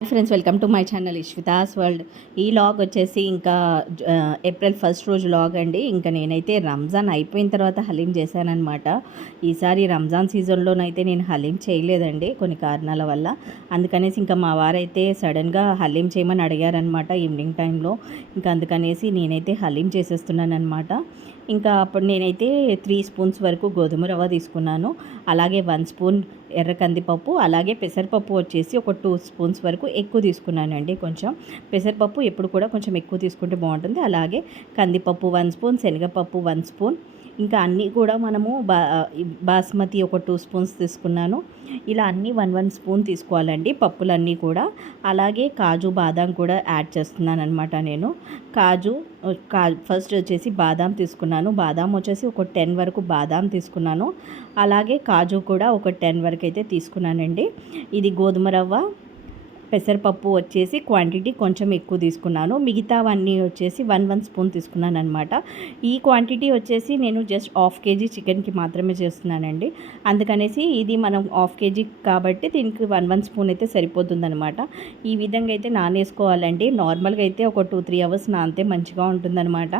Friends welcome to my channel Ishvitha's world. ఈ log వచ్చేసి ఇంకా ఏప్రిల్ ఫస్ట్ రోజు లాగ్ అండి. ఇంకా నేనైతే రంజాన్ అయిపోయిన తర్వాత హలీం చేశానన్నమాట. ఈసారి రంజాన్ సీజన్లోనైతే నేను హలీం చేయలేదండి కొన్ని కారణాల వల్ల. అందుకనేసి ఇంకా మా వారైతే సడన్గా హలీం చేయమని అడిగారనమాట ఈవినింగ్ టైంలో. ఇంకా అందుకనేసి నేనైతే హలీం చేసేస్తున్నాను అనమాట ఇంకా అప్పుడు నేనైతే త్రీ స్పూన్స్ వరకు గోధుమ రవ్వ తీసుకున్నాను. అలాగే వన్ స్పూన్ ఎర్ర కందిపప్పు అలాగే పెసరపప్పు వచ్చేసి ఒక టూ స్పూన్స్ వరకు ఎక్కువ తీసుకున్నానండి కొంచెం. పెసరపప్పు ఎప్పుడు కూడా కొంచెం ఎక్కువ తీసుకుంటే బాగుంటుంది. అలాగే కందిపప్పు వన్ స్పూన్ శనగపప్పు వన్ స్పూన్ ఇంకా అన్నీ కూడా మనము బా బాస్మతి ఒక టూ స్పూన్స్ తీసుకున్నాను. ఇలా అన్నీ వన్ వన్ స్పూన్ తీసుకోవాలండి పప్పులన్నీ కూడా. అలాగే కాజు బాదాం కూడా యాడ్ చేస్తున్నాను అనమాట నేను. కాజు కా ఫస్ట్ వచ్చేసి బాదాం తీసుకున్నాను. బాదాం వచ్చేసి ఒక టెన్ వరకు బాదాం తీసుకున్నాను. అలాగే కాజు కూడా ఒక టెన్ వరకు అయితే తీసుకున్నానండి. ఇది గోధుమ రవ్వ పెసరపప్పు వచ్చేసి క్వాంటిటీ కొంచెం ఎక్కువ తీసుకున్నాను. మిగతావన్నీ వచ్చేసి వన్ వన్ స్పూన్ తీసుకున్నాను అనమాట ఈ క్వాంటిటీ వచ్చేసి నేను జస్ట్ హాఫ్ కేజీ చికెన్కి మాత్రమే చేస్తున్నానండి. అందుకనేసి ఇది మనం హాఫ్ కేజీ కాబట్టి దీనికి వన్ వన్ స్పూన్ అయితే సరిపోతుందనమాట ఈ విధంగా అయితే నానేసుకోవాలండి. నార్మల్గా అయితే ఒక టూ త్రీ అవర్స్ నానితే మంచిగా ఉంటుందన్నమాట.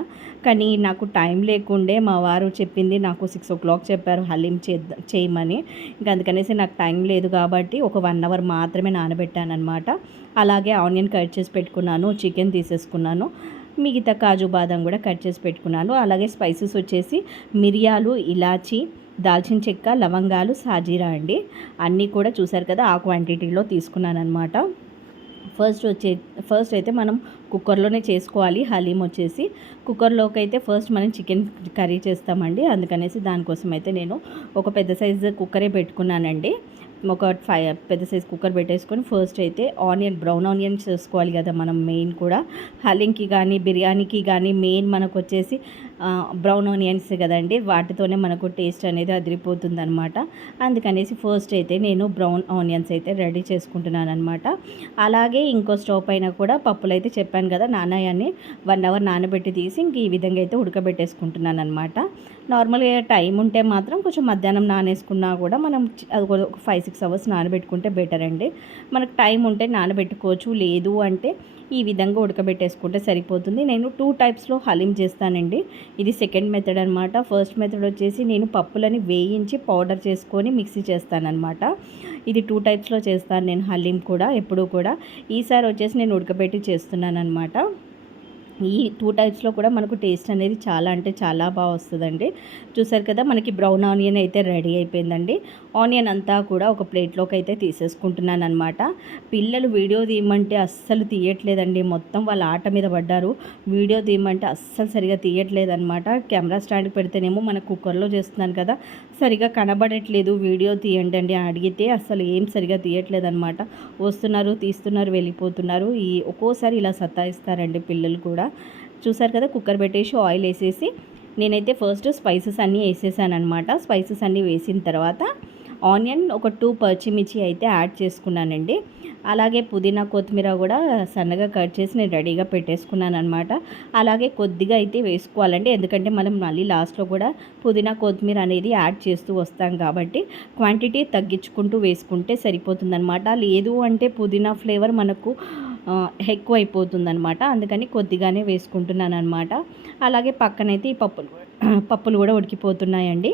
కానీ నాకు టైం లేకుండే మా వారు చెప్పింది నాకు సిక్స్ ఓ క్లాక్ చెప్పారు హలీం చేద్ద చేయమని. ఇంకా అందుకనేసి నాకు టైం లేదు కాబట్టి ఒక వన్ అవర్ మాత్రమే నానబెట్టాను అనమాట అలాగే ఆనియన్ కట్ చేసి పెట్టుకున్నాను చికెన్ తీసేసుకున్నాను మిగతా కాజు బాదం కూడా కట్ చేసి పెట్టుకున్నాను. అలాగే స్పైసెస్ వచ్చేసి మిరియాలు ఇలాచి దాల్చిన చెక్క లవంగాలు సాజీరా అండి. అన్నీ కూడా చూసారు కదా ఆ క్వాంటిటీలో తీసుకున్నాను అనమాట ఫస్ట్ వచ్చే ఫస్ట్ అయితే మనం కుక్కర్లోనే చేసుకోవాలి. హలీం వచ్చేసి కుక్కర్లోకి అయితే ఫస్ట్ మనం చికెన్ కర్రీ చేస్తామండి. అందుకనేసి దానికోసం అయితే నేను ఒక పెద్ద సైజు కుక్కరే పెట్టుకున్నానండి. ఒక ఫైవ్ పెద్ద సైజ్ కుక్కర్ పెట్టేసుకొని ఫస్ట్ అయితే ఆనియన్ బ్రౌన్ ఆనియన్స్ చేసుకోవాలి కదా మనం మెయిన్ కూడా. హలింకి కానీ బిర్యానీకి కానీ మెయిన్ మనకు వచ్చేసి బ్రౌన్ ఆనియన్స్ కదండి. వాటితోనే మనకు టేస్ట్ అనేది అదిరిపోతుంది అనమాట అందుకనేసి ఫస్ట్ అయితే నేను బ్రౌన్ ఆనియన్స్ అయితే రెడీ చేసుకుంటున్నాను అనమాట అలాగే ఇంకో స్టవ్ పైన కూడా పప్పులు అయితే చెప్పాను కదా నానాయాన్ని వన్ అవర్ నానబెట్టి తీసి ఇంక ఈ విధంగా అయితే ఉడకబెట్టేసుకుంటున్నాను అనమాట నార్మల్గా టైం ఉంటే మాత్రం కొంచెం మధ్యాహ్నం నానేసుకున్నా కూడా మనం అది ఒక ఫైవ్ సిక్స్ అవర్స్ నానబెట్టుకుంటే బెటర్ అండి. మనకు టైం ఉంటే నానబెట్టుకోవచ్చు లేదు అంటే ఈ విధంగా ఉడకబెట్టేసుకుంటే సరిపోతుంది. నేను టూ టైప్స్లో హలీం చేస్తానండి. ఇది సెకండ్ మెథడ్ అనమాట ఫస్ట్ మెథడ్ వచ్చేసి నేను పప్పులని వేయించి పౌడర్ చేసుకొని మిక్సీ చేస్తానన్నమాట. ఇది టూ టైప్స్లో చేస్తాను నేను హలీం కూడా ఎప్పుడూ కూడా. ఈసారి వచ్చేసి నేను ఉడకబెట్టి చేస్తున్నాను అనమాట ఈ టూ టైప్స్లో కూడా మనకు టేస్ట్ అనేది చాలా అంటే చాలా బాగా వస్తుందండి. చూసారు కదా మనకి బ్రౌన్ ఆనియన్ అయితే రెడీ అయిపోయిందండి. ఆనియన్ అంతా కూడా ఒక ప్లేట్లోకి అయితే తీసేసుకుంటున్నాను అనమాట పిల్లలు వీడియో తీయమంటే అస్సలు తీయట్లేదండి. మొత్తం వాళ్ళ ఆట మీద పడ్డారు. వీడియో తీయమంటే అస్సలు సరిగా తీయట్లేదనమాట కెమెరా స్టాండ్కి పెడితేనేమో మన కుక్కర్లో చేస్తున్నాను కదా సరిగా కనబడట్లేదు. వీడియో తీయండి అండి అడిగితే అసలు ఏం సరిగా తీయట్లేదు అనమాట వస్తున్నారు తీస్తున్నారు వెళ్ళిపోతున్నారు. ఈ ఒక్కోసారి ఇలా సతాయిస్తారండి పిల్లలు కూడా. చూసారు కదా కుక్కర్ పెట్టేసి ఆయిల్ వేసేసి నేనైతే ఫస్ట్ స్పైసెస్ అన్నీ వేసేసాను అనమాట స్పైసెస్ అన్నీ వేసిన తర్వాత ఆనియన్ ఒక టూ పచ్చిమిర్చి అయితే యాడ్ చేసుకున్నానండి. అలాగే పుదీనా కొత్తిమీర కూడా సన్నగా కట్ చేసి నేను రెడీగా పెట్టేసుకున్నాను అనమాట అలాగే కొద్దిగా అయితే వేసుకోవాలండి. ఎందుకంటే మనం మళ్ళీ లాస్ట్లో కూడా పుదీనా కొత్తిమీర అనేది యాడ్ చేస్తూ వస్తాం కాబట్టి క్వాంటిటీ తగ్గించుకుంటూ వేసుకుంటే సరిపోతుందనమాట లేదు అంటే పుదీనా ఫ్లేవర్ మనకు ఎక్కువ అయిపోతుందనమాట అందుకని కొద్దిగానే వేసుకుంటున్నాను అనమాట అలాగే పక్కనైతే ఈ పప్పులు పప్పులు కూడా ఉడికిపోతున్నాయండి.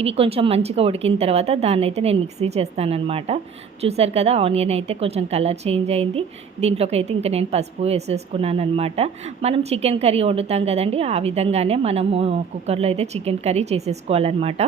ఇవి కొంచెం మంచిగా ఉడికిన తర్వాత దాన్ని అయితే నేను మిక్సీ చేస్తానన్నమాట. చూసారు కదా ఆనియన్ అయితే కొంచెం కలర్ చేంజ్ అయింది. దీంట్లోకి అయితే ఇంకా నేను పసుపు వేసేసుకున్నాను అనమాట మనం చికెన్ కర్రీ వండుతాం కదండి ఆ విధంగానే మనము కుక్కర్లో అయితే చికెన్ కర్రీ చేసేసుకోవాలన్నమాట.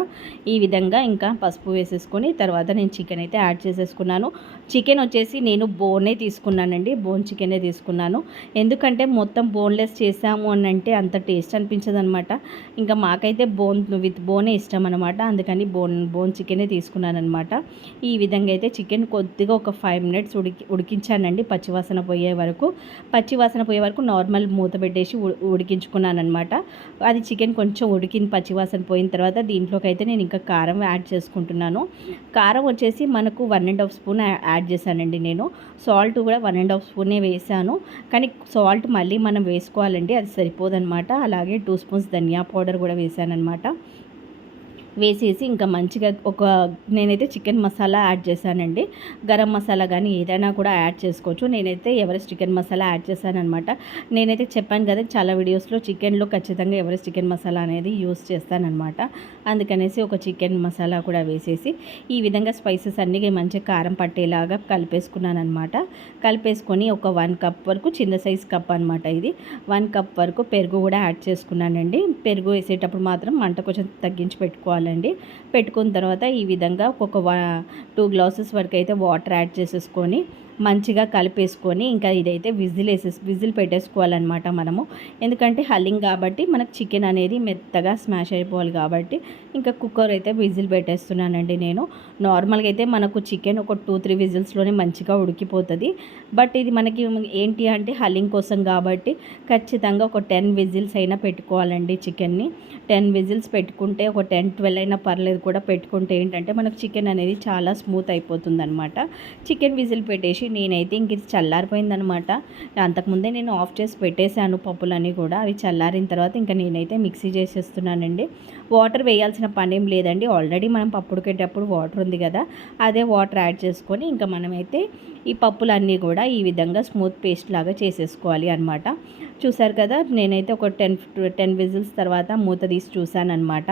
ఈ విధంగా ఇంకా పసుపు వేసేసుకొని తర్వాత నేను చికెన్ అయితే యాడ్ చేసేసుకున్నాను. చికెన్ వచ్చేసి నేను బోనే తీసుకున్నానండి బోన్ చికెనే తీసుకున్నాను. ఎందుకంటే మొత్తం బోన్లెస్ చేసాము అని అంటే అంత టేస్ట్ అనిపించదనమాట ఇంకా మాకైతే బోన్ విత్ బోనే ఇష్టం అనమాట అందుకని బోన్ బోన్ చికెనే తీసుకున్నాను అనమాట ఈ విధంగా అయితే చికెన్ కొద్దిగా ఒక ఫైవ్ మినిట్స్ ఉడికి ఉడికించానండి పచ్చివాసన పోయే వరకు. పచ్చివాసన పోయే వరకు నార్మల్ మూత పెట్టేసి ఉడికించుకున్నానమాట ఉడికించుకున్నాను అనమాట అది చికెన్ కొంచెం ఉడికిన పచ్చివాసన పోయిన తర్వాత దీంట్లోకి అయితే నేను ఇంకా కారం యాడ్ చేసుకుంటున్నాను. కారం వచ్చేసి మనకు one and half spoon add చేశానండి నేను. సాల్ట్ కూడా వన్ అండ్ హాఫ్ స్పూనే వేసాను. కానీ సాల్ట్ మళ్ళీ మనం వేసుకోవాలండి అది సరిపోదనమాట. అలాగే టూ స్పూన్స్ ధనియా పౌడర్ కూడా వేసానన్నమాట వేసేసి ఇంకా మంచిగా ఒక నేనైతే చికెన్ మసాలా యాడ్ చేశానండి. గరం మసాలా కానీ ఏదైనా కూడా యాడ్ చేసుకోవచ్చు. నేనైతే ఎవరెస్ట్ చికెన్ మసాలా యాడ్ చేశానమాట నేనైతే చెప్పాను కదా చాలా వీడియోస్లో చికెన్లో ఖచ్చితంగా ఎవరెస్ట్ చికెన్ మసాలా అనేది యూస్ చేస్తానన్నమాట. అందుకనేసి ఒక చికెన్ మసాలా కూడా వేసేసి ఈ విధంగా స్పైసెస్ అన్నీ మంచిగా కారం పట్టేలాగా కలిపేసుకున్నాను అనమాట కలిపేసుకొని ఒక వన్ కప్ వరకు చిన్న సైజ్ కప్ అనమాట ఇది. వన్ కప్ వరకు పెరుగు కూడా యాడ్ చేసుకున్నానండి. పెరుగు వేసేటప్పుడు మాత్రం మంట కొంచెం తగ్గించి పెట్టుకోవాలి పెట్టుకోవాలండి పెట్టుకున్న తర్వాత ఈ విధంగా ఒక టూ గ్లాసెస్ వరకు అయితే వాటర్ యాడ్ చేసేసుకొని మంచిగా కలిపేసుకొని ఇంకా ఇదైతే విజిల్ వేసేసి విజిల్ పెట్టేసుకోవాలన్నమాట మనము. ఎందుకంటే హల్లింగ్ కాబట్టి మనకు చికెన్ అనేది మెత్తగా స్మాష్ అయిపోవాలి కాబట్టి ఇంకా కుక్కర్ అయితే విజిల్ పెట్టేస్తున్నానండి నేను. నార్మల్గా అయితే మనకు చికెన్ ఒక టూ త్రీ విజిల్స్లోనే మంచిగా ఉడికిపోతుంది. బట్ ఇది మనకి ఏంటి అంటే హల్లింగ్ కోసం కాబట్టి ఖచ్చితంగా ఒక టెన్ విజిల్స్ అయినా పెట్టుకోవాలండి చికెన్ని. టెన్ విజిల్స్ పెట్టుకుంటే ఒక టెన్ ట్వెల్వ్ అయినా పర్లేదు కూడా పెట్టుకుంటే ఏంటంటే మనకు చికెన్ అనేది చాలా స్మూత్ అయిపోతుంది అనమాట చికెన్ విజిల్ పెట్టేసి నేనైతే ఇంక ఇది చల్లారిపోయిందనమాట. అంతకుముందే నేను ఆఫ్ చేసి పెట్టేశాను పప్పులన్నీ కూడా అవి చల్లారిన తర్వాత ఇంకా నేనైతే మిక్సీ చేసేస్తున్నానండి. వాటర్ వేయాల్సిన పని ఏం లేదండి. ఆల్రెడీ మనం పప్పుడుకేటప్పుడు వాటర్ ఉంది కదా అదే వాటర్ యాడ్ చేసుకొని ఇంకా మనమైతే ఈ పప్పులన్నీ కూడా ఈ విధంగా స్మూత్ పేస్ట్ లాగా చేసేసుకోవాలి అనమాట. చూసారు కదా నేనైతే ఒక టెన్ టెన్ విజిల్స్ తర్వాత మూత తీసి చూశాను అనమాట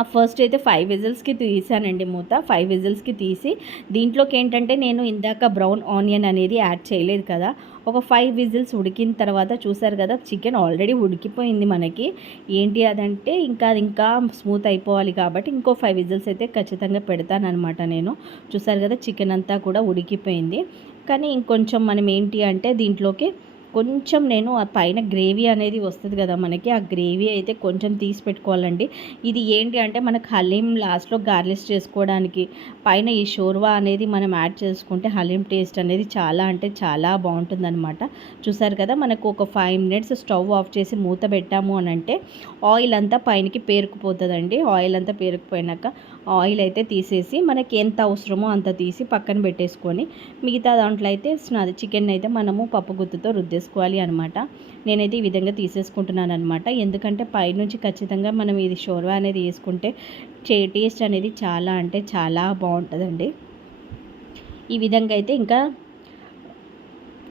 ఆ ఫస్ట్ అయితే ఫైవ్ విజిల్స్కి తీసానండి మూత. ఫైవ్ విజిల్స్కి తీసి దీంట్లోకి ఏంటంటే నేను ఇందాక బ్రౌన్ ఆనియన్ అనేది యాడ్ చేయలేదు కదా. ఒక ఫైవ్ విజిల్స్ ఉడికిన తర్వాత చూసారు కదా చికెన్ ఆల్రెడీ ఉడికిపోయింది మనకి. ఏంటి అదంటే ఇంకా అది ఇంకా స్మూత్ అయిపోవాలి కాబట్టి ఇంకో ఫైవ్ విజిల్స్ అయితే ఖచ్చితంగా పెడతానమాట నేను. చూసారు కదా చికెన్ అంతా కూడా ఉడికిపోయింది. కానీ ఇంకొంచెం మనం ఏంటి అంటే దీంట్లోకి కొంచెం నేను ఆ పైన గ్రేవీ అనేది వస్తుంది కదా మనకి ఆ గ్రేవీ అయితే కొంచెం తీసి పెట్టుకోవాలండి. ఇది ఏంటి అంటే మనకు హలీం లాస్ట్లో గార్లిష్ చేసుకోవడానికి పైన ఈ షోర్వా అనేది మనం యాడ్ చేసుకుంటే హలీం టేస్ట్ అనేది చాలా అంటే చాలా బాగుంటుందన్నమాట. చూసారు కదా మనకు ఒక ఫైవ్ మినిట్స్ స్టవ్ ఆఫ్ చేసి మూత పెట్టాము అని అంటే ఆయిల్ అంతా పైనకి పేరుకుపోతుందండి. ఆయిల్ అంతా పేరుకుపోయినాక ఆయిల్ అయితే తీసేసి మనకి ఎంత అవసరమో అంత తీసి పక్కన పెట్టేసుకొని మిగతా దాంట్లో అయితే చికెన్ అయితే మనము పప్పు గుత్తుతో రుద్దేసుకోవాలి అనమాట నేనైతే ఈ విధంగా తీసేసుకుంటున్నాను అనమాట ఎందుకంటే పైనుంచి ఖచ్చితంగా మనం ఇది షోర్వా అనేది వేసుకుంటే టేస్ట్ అనేది చాలా అంటే చాలా బాగుంటుందండి. ఈ విధంగా అయితే ఇంకా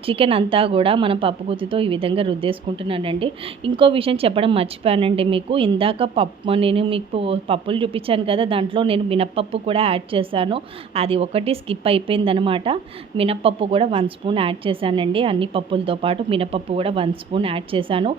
చికెన్ అంతా కూడా మనం పప్పుగుత్తితో ఈ విధంగా రుద్దేసుకుంటున్నానండి. ఇంకో విషయం చెప్పడం మర్చిపోయానండి మీకు. ఇందాక పప్పు నేను మీకు పప్పులు చూపించాను కదా దాంట్లో నేను మినప్పప్పు కూడా యాడ్ చేశాను. అది ఒకటి స్కిప్ అయిపోయిందనమాట. మినప్పప్పు కూడా వన్ స్పూన్ యాడ్ చేశానండి. అన్ని పప్పులతో పాటు మినపప్పు కూడా వన్ స్పూన్ యాడ్ చేశాను.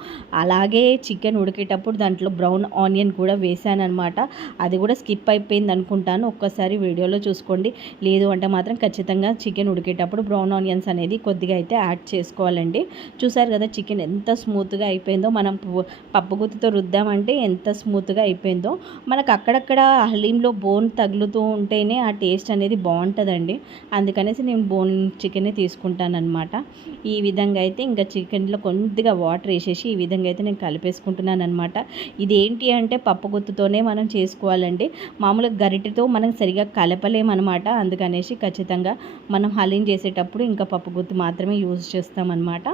అలాగే చికెన్ ఉడికేటప్పుడు దాంట్లో బ్రౌన్ ఆనియన్ కూడా వేసాను అనమాట అది కూడా స్కిప్ అయిపోయింది అనుకుంటాను ఒక్కసారి వీడియోలో చూసుకోండి. లేదు అంటే మాత్రం ఖచ్చితంగా చికెన్ ఉడికేటప్పుడు బ్రౌన్ ఆనియన్స్ అనేది కొద్దిగా అయితే యాడ్ చేసుకోవాలండి. చూసారు కదా చికెన్ ఎంత స్మూత్గా అయిపోయిందో. మనం పప్పుగుత్తితో రుద్దామంటే ఎంత స్మూత్గా అయిపోయిందో. మనకు అక్కడక్కడ హలీంలో బోన్ తగులుతూ ఉంటేనే ఆ టేస్ట్ అనేది బాగుంటుందండి. అందుకనేసి నేను బోన్ చికెనే తీసుకుంటానమాట ఈ విధంగా అయితే ఇంకా చికెన్లో కొద్దిగా వాటర్ వేసేసి ఈ విధంగా అయితే నేను కలిపేసుకుంటున్నాను అనమాట ఇదేంటి అంటే పప్పుగుత్తుతోనే మనం చేసుకోవాలండి. మామూలుగా గరిటెతో మనం సరిగా కలపలేమన్నమాట. అందుకనేసి ఖచ్చితంగా మనం హలీం చేసేటప్పుడు ఇంకా పప్పు గుత్తు మాత్రమే యూజ్ చేస్తామన్నమాట.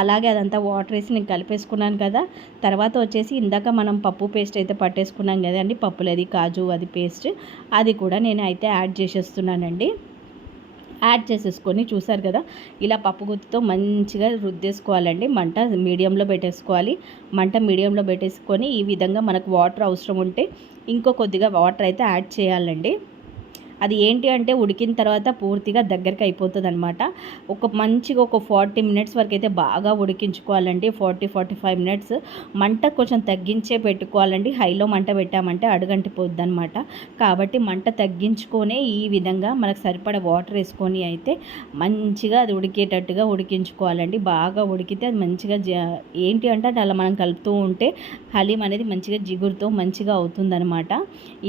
అలాగే అదంతా వాటర్ వేసి నేను కలిపేసుకున్నాను కదా. తర్వాత వచ్చేసి ఇందాక మనం పప్పు పేస్ట్ అయితే పట్టేసుకున్నాం కదండి పప్పులది కాజు అది పేస్ట్ అది కూడా నేను అయితే యాడ్ చేసేస్తున్నానండి. యాడ్ చేసేసుకొని చూసారు కదా ఇలా పప్పు గుత్తితో మంచిగా రుద్దేసుకోవాలండి. మంట మీడియంలో పెట్టేసుకోవాలి. మంట మీడియంలో పెట్టేసుకొని ఈ విధంగా మనకు వాటర్ అవసరం ఉంటే ఇంకో కొద్దిగా వాటర్ అయితే యాడ్ చేయాలండి. అది ఏంటి అంటే ఉడికిన తర్వాత పూర్తిగా దగ్గరికి అయిపోతుంది అనమాట ఒక మంచిగా ఒక ఫార్టీ మినిట్స్ వరకు అయితే బాగా ఉడికించుకోవాలండి. ఫార్టీ ఫార్టీ ఫైవ్ మినిట్స్ మంట కొంచెం తగ్గించే పెట్టుకోవాలండి. హైలో మంట పెట్టామంటే అడుగంటిపోద్ది అనమాట కాబట్టి మంట తగ్గించుకొనే ఈ విధంగా మనకు సరిపడ వాటర్ వేసుకొని అయితే మంచిగా అది ఉడికేటట్టుగా ఉడికించుకోవాలండి. బాగా ఉడికితే అది మంచిగా ఏంటి అంటే అలా మనం కలుపుతూ ఉంటే హలీం అనేది మంచిగా జిగురుతో మంచిగా అవుతుందనమాట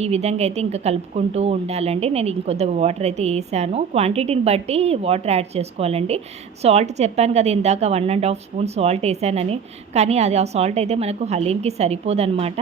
ఈ విధంగా అయితే ఇంకా కలుపుకుంటూ ఉండాలండి. నేను ఇంకొద్దిగా వాటర్ అయితే వేసాను. క్వాంటిటీని బట్టి వాటర్ యాడ్ చేసుకోవాలండి. సాల్ట్ చెప్పాను కదా ఇందాక one and half spoon salt వేసానని. కానీ అది ఆ సాల్ట్ అయితే మనకు హలీంకి సరిపోదనమాట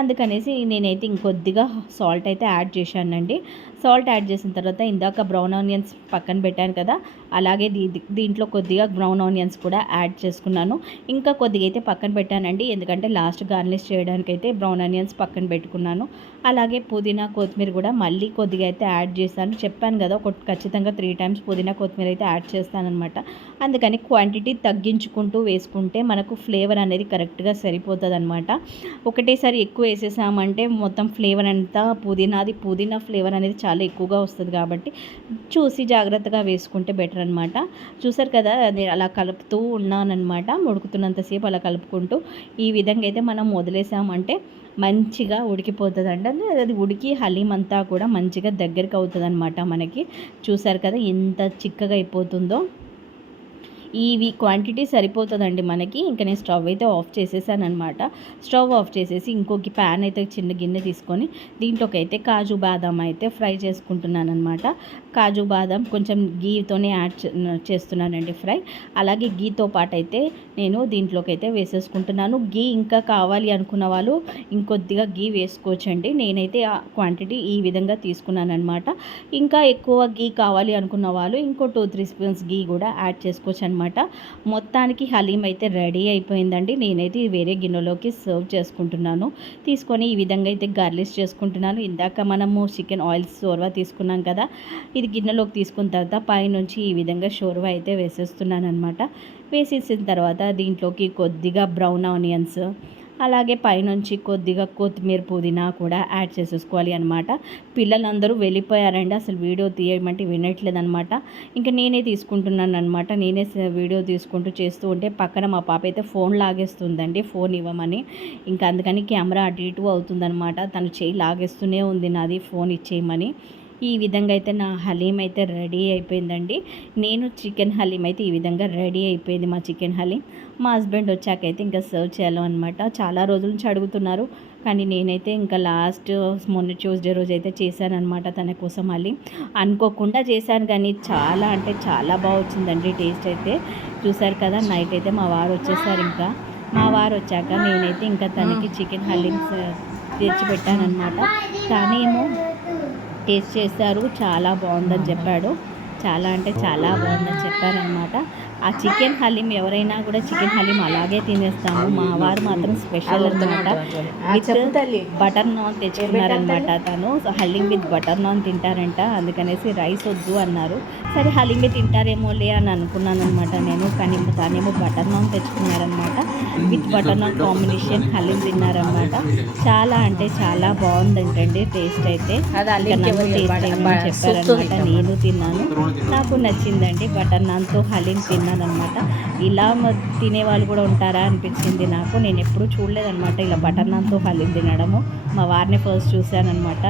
అందుకనేసి నేనైతే ఇంకొద్దిగా సాల్ట్ అయితే యాడ్ చేశానండి. సాల్ట్ యాడ్ చేసిన తర్వాత ఇందాక బ్రౌన్ ఆనియన్స్ పక్కన పెట్టాను కదా అలాగే దీ దీంట్లో కొద్దిగా బ్రౌన్ ఆనియన్స్ కూడా యాడ్ చేసుకున్నాను. ఇంకా కొద్దిగా అయితే పక్కన పెట్టానండి ఎందుకంటే లాస్ట్ గార్నిష్ చేయడానికి అయితే బ్రౌన్ ఆనియన్స్ పక్కన పెట్టుకున్నాను. అలాగే పుదీనా కొత్తిమీర కూడా మళ్ళీ కొద్దిగా అయితే యాడ్ చేశాను. చెప్పాను కదా ఒక ఖచ్చితంగా త్రీ టైమ్స్ పుదీనా కొత్తిమీర అయితే యాడ్ చేస్తానమాట అందుకని క్వాంటిటీ తగ్గించుకుంటూ వేసుకుంటే మనకు ఫ్లేవర్ అనేది కరెక్ట్గా సరిపోతుంది అనమాట ఒకటేసారి ఎక్కువ వేసేసామంటే మొత్తం ఫ్లేవర్ అంతా పుదీనాది పుదీనా ఫ్లేవర్ అనేది చాలా ఎక్కువగా వస్తుంది కాబట్టి చూసి జాగ్రత్తగా వేసుకుంటే బెటర్ అనమాట చూసారు కదా అది అలా కలుపుతూ ఉన్నానమాట ఉడుకుతున్నంతసేపు అలా కలుపుకుంటూ ఈ విధంగా అయితే మనం వదిలేసామంటే మంచిగా ఉడికిపోతుంది అండి అది ఉడికి హలీం అంతా కూడా మంచిగా దగ్గరికి అవుతుంది అనమాట మనకి. చూసారు కదా ఎంత చిక్కగా అయిపోతుందో. ఇవి క్వాంటిటీ సరిపోతుందండి మనకి. ఇంకా నేను స్టవ్ అయితే ఆఫ్ చేసేసాను అనమాట స్టవ్ ఆఫ్ చేసేసి ఇంకొక ప్యాన్ అయితే చిన్న గిన్నె తీసుకొని దీంట్లోకి అయితే కాజు బాదం అయితే ఫ్రై చేసుకుంటున్నాను అనమాట కాజు బాదం కొంచెం గీతోనే యాడ్ చేస్తున్నానండి ఫ్రై. అలాగే గీతో పాటు అయితే నేను దీంట్లోకి అయితే వేసేసుకుంటున్నాను. గీ ఇంకా కావాలి అనుకున్న వాళ్ళు ఇంకొద్దిగా గీ వేసుకోవచ్చండి. నేనైతే ఆ క్వాంటిటీ ఈ విధంగా తీసుకున్నాను అనమాట ఇంకా ఎక్కువ గీ కావాలి అనుకున్న వాళ్ళు ఇంకో టూ త్రీ స్పూన్స్ గీ కూడా యాడ్ చేసుకోవచ్చు అనమాట మొత్తానికి హలీం అయితే రెడీ అయిపోయిందండి. నేనైతే వేరే గిన్నెలోకి సర్వ్ చేసుకుంటున్నాను. తీసుకొని ఈ విధంగా అయితే గార్లిష్ చేసుకుంటున్నాను. ఇందాక మనము చికెన్ ఆయిల్ షోర్వా తీసుకున్నాం కదా ఇది గిన్నెలోకి తీసుకున్న తర్వాత పైనుంచి ఈ విధంగా షోర్వా అయితే వేసేస్తున్నాను అనమాట వేసేసిన తర్వాత దీంట్లోకి కొద్దిగా బ్రౌన్ ఆనియన్స్ అలాగే పైనుంచి కొద్దిగా కొత్తిమీర పుదీనా కూడా యాడ్ చేసేసుకోవాలి అనమాట పిల్లలందరూ వెళ్ళిపోయారండి అసలు వీడియో తీయమంటే వినట్లేదనమాట ఇంకా నేనే తీసుకుంటున్నాను అనమాట నేనే వీడియో తీసుకుంటూ చేస్తూ ఉంటే పక్కన మా పాప అయితే ఫోన్ లాగేస్తుందండి ఫోన్ ఇవ్వమని. ఇంకా అందుకని కెమెరా అటు ఇటు అవుతుందనమాట తను చేయి లాగేస్తూనే ఉంది నాది ఫోన్ ఇచ్చేయమని. ఈ విధంగా అయితే నా హలీం అయితే రెడీ అయిపోయిందండి. నేను చికెన్ హలీం అయితే ఈ విధంగా రెడీ అయిపోయింది మా చికెన్ హలీం. మా హస్బెండ్ వచ్చాకైతే ఇంకా సర్వ్ చేయాలి అనమాట చాలా రోజుల నుంచి అడుగుతున్నారు. కానీ నేనైతే ఇంకా లాస్ట్ మొన్న ట్యూస్డే రోజు అయితే చేశానమాట తన కోసం మళ్ళీ అనుకోకుండా చేశాను కానీ చాలా అంటే చాలా బాగా వచ్చిందండి టేస్ట్ అయితే. చూసారు కదా నైట్ అయితే మా వారు వచ్చేసారు ఇంకా. మా వారు వచ్చాక నేనైతే ఇంకా తనకి చికెన్ హలీమ్స్ తెచ్చిపెట్టానమాట కానీ ఏమో టేస్ట్ చేశారు. చాలా బాగుందని చెప్పాడు. చాలా అంటే చాలా బాగుందని చెప్పారనమాట ఆ చికెన్ హలీం ఎవరైనా కూడా చికెన్ హలీం అలాగే తినేస్తాము. మా వారు మాత్రం స్పెషల్ అనమాట విత్ బటర్ నాన్ తెచ్చుకున్నారనమాట తను హలీం విత్ బటర్ నాన్ తింటారంట. అందుకనేసి రైస్ వద్దు అన్నారు. సరే హలీం విత్ తింటారేమోలే అని అనుకున్నాను అనమాట నేను. కానీ తనేమో butter naan తెచ్చుకున్నారనమాట with butter naan combination haleem తిన్నారనమాట చాలా అంటే చాలా బాగుందంటండి టేస్ట్ అయితే. టేస్ట్ చెప్పారనమాట నేను తిన్నాను. నాకు నచ్చిందండి బటర్ నాన్తో హలీం తిన్నాను అనమాట ఇలా తినే వాళ్ళు కూడా ఉంటారా అనిపించింది నాకు. నేను ఎప్పుడూ చూడలేదనమాట ఇలా బటర్ నాన్తో హలీం తినడము. మా వారిని ఫస్ట్ చూశానమాట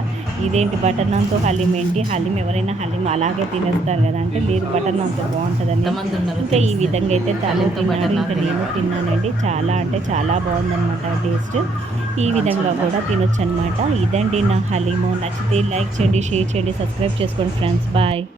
ఇదేంటి బటర్ నాన్తో హలీం ఏంటి? హలీం ఎవరైనా హలీం అలాగే తినేస్తారు కదా అంటే లేదు బటర్ నాన్తో బాగుంటుందని. ఇంకా ఈ విధంగా అయితే తను తిన్నాడు. ఇంకా నేను తిన్నానండి. చాలా అంటే చాలా బాగుందన్నమాట టేస్ట్. ఈ విధంగా కూడా తినొచ్చు అనమాట ఇదండి నా హలీము. నచ్చితే లైక్ చేయండి షేర్ చేయండి సబ్స్క్రైబ్ చేసుకోండి ఫ్రెండ్స్. బాయ్.